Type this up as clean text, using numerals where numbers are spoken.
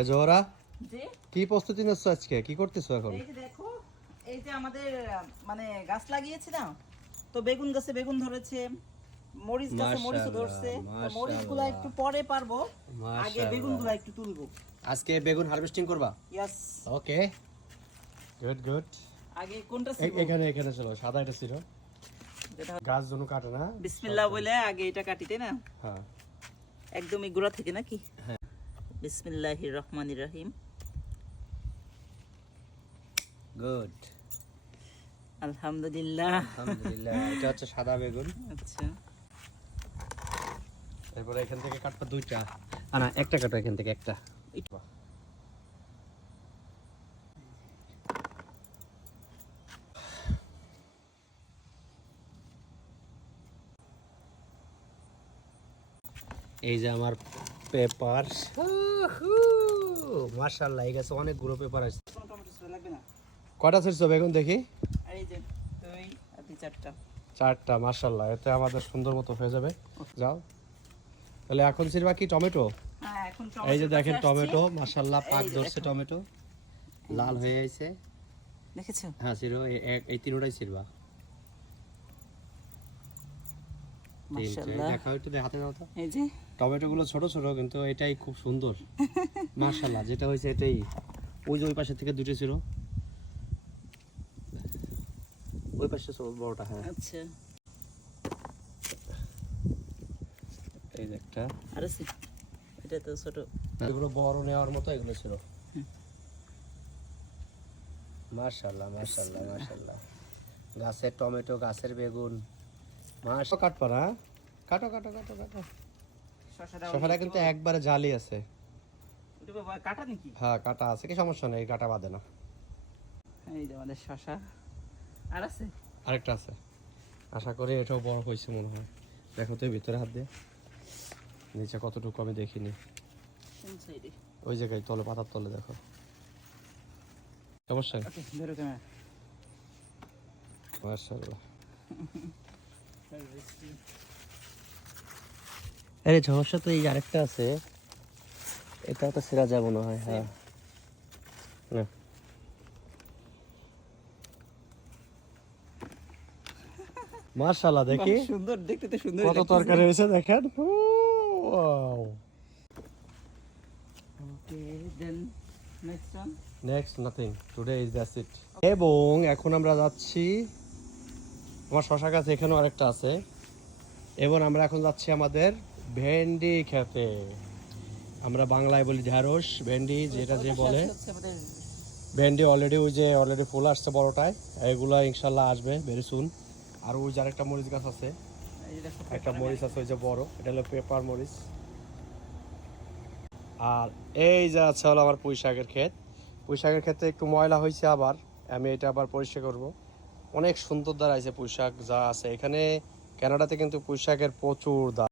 এ জোহরা, জি কি প্রস্তুতি নিচ্ছ আজকে? কি করতেছো এখন? এই যে দেখো, এই যে আমাদের মানে গাছ লাগিয়েছি না, তো বেগুন গাছে বেগুন ধরেছে, মরিচ গাছে মরিচও ধরছে। তো মরিচগুলো একটু পরে পারবো, আগে বেগুনগুলো একটু তুলবো। আজকে বেগুন হারভেস্টিং করবা? ইয়েস। ওকে, গুড গুড। আগে কোনটা ছিল? এখানে এখানে ছিল, সাদা এটা ছিল। গাছ জন্য কাটে না, বিসমিল্লাহ বলে আগে এটা কাটি, তাই না? হ্যাঁ একদমই গোড়া থেকে নাকি? হ্যাঁ। বিসমিল্লাহির রহমানির রহিম। গুড, আলহামদুলিল্লাহ। আলহামদুলিল্লাহ। এটা হচ্ছে সাদা বেগুন। আচ্ছা, এরপরে এখান থেকে কাটবা দুইটা, না একটা কাটো এখান থেকে একটা। এই যে আমার পেপার, মাশাআল্লাহ, এই গেছে অনেকগুলো পেপার আছে। কোনো টমেটো সস লাগবে না। কয়টা ছিড়ছো বেগুন দেখি? এই যে দুই আর দুই চারটা। চারটা, মাশাআল্লাহ, এতে আমাদের সুন্দর মতো হয়ে যাবে। যাও তাহলে এখন ছিড়বা কি টমেটো? হ্যাঁ, এখন এই যে টমেটো দেখেন কাছে টমেটো, আসছে। মাশাআল্লাহ, পাক এই যে ধরছে দেখো। টমেটো, লাল হয়ে আইছে। দেখেছো? হ্যাঁ ছিড়ো, এই তিনটাই ছিড়বা। মাশাআল্লাহ। দেখাও একটু, হাতে দাও তো। এই যে টমেটো গুলো ছোট ছোট, কিন্তু এটাই খুব সুন্দর। মাশাআল্লাহ, যেটা হয়েছে এটাই। ওই যে ওই পাশে থেকে দুটো ছিল, ওই পাশে বড়টা। হ্যাঁ, আচ্ছা, এই যে একটা। আর আছে? এটা তো ছোট। এগুলো বড় নেওয়ার মতো এগুলো ছিল। মাশাআল্লাহ মাশাআল্লাহ মাশাআল্লাহ, গাছের টমেটো, গাছের বেগুন, কাটবা না? কাটো কাটো কাটো কাটো। শসাটা কিন্তু একবারে জালি আছে। এটা বাবা কাটা নাকি? হ্যাঁ কাটা আছে, কি সমস্যা নেই, কাটা বাঁধে না। এই যে আমাদের শসা। আর আছে? আরেকটা আছে, আশা করি এটাও বড় হয়েছে মনে হয়। দেখো তো ভিতরে হাত দিয়ে, নিচে কতটুকু আমি দেখিনি। কোন সাইডে? ওই জায়গায় তলে, পাতার তলে দেখো। সমস্যা নেই। ওকে, ধরো ক্যামেরা। মাশাআল্লাহ। আরে সমস্যা তো এই আরেকটা আছে, এটা তো সেরা যাব মনে হয়। হ্যাঁ না, মাশাআল্লাহ, দেখি বাহ, সুন্দর দেখতে, তো সুন্দর কত তরকারি হয়েছে দেখেন। Wow, okay, then next one. Next nothing, today is that's it. এবং এখন আমরা যাচ্ছি, আমার শশা গাছ এখানেও আরেকটা আছে, এবং আমরা এখন যাচ্ছি আমাদের ভেন্ডি খেতে। আমরা বাংলায় বলি ঢ্যাঁড়স, ভেন্ডি যেটা যে বলে। ভেন্ডি অলরেডি, ওই যে অলরেডি ফুল আসছে বড়টায়, এগুলো ইনশাল্লাহ আসবে ভেরি সুন। আর ওই যে আরেকটা মরিচ গাছ আছে, একটা মরিচ আছে ওই যে বড়, এটা হলো পেপার মরিচ। আর এই যে আছে হলো আমার পুঁই শাকের ক্ষেত। পুঁই শাকের ক্ষেত্রে একটু ময়লা হয়েছে, আবার আমি এটা আবার পরিষ্কার করব। অনেক সুন্দর দাঁড়াইছে পুঁই শাক যা আছে এখানে। কানাডাতে কিন্তু পুঁই শাকের প্রচুর দাম।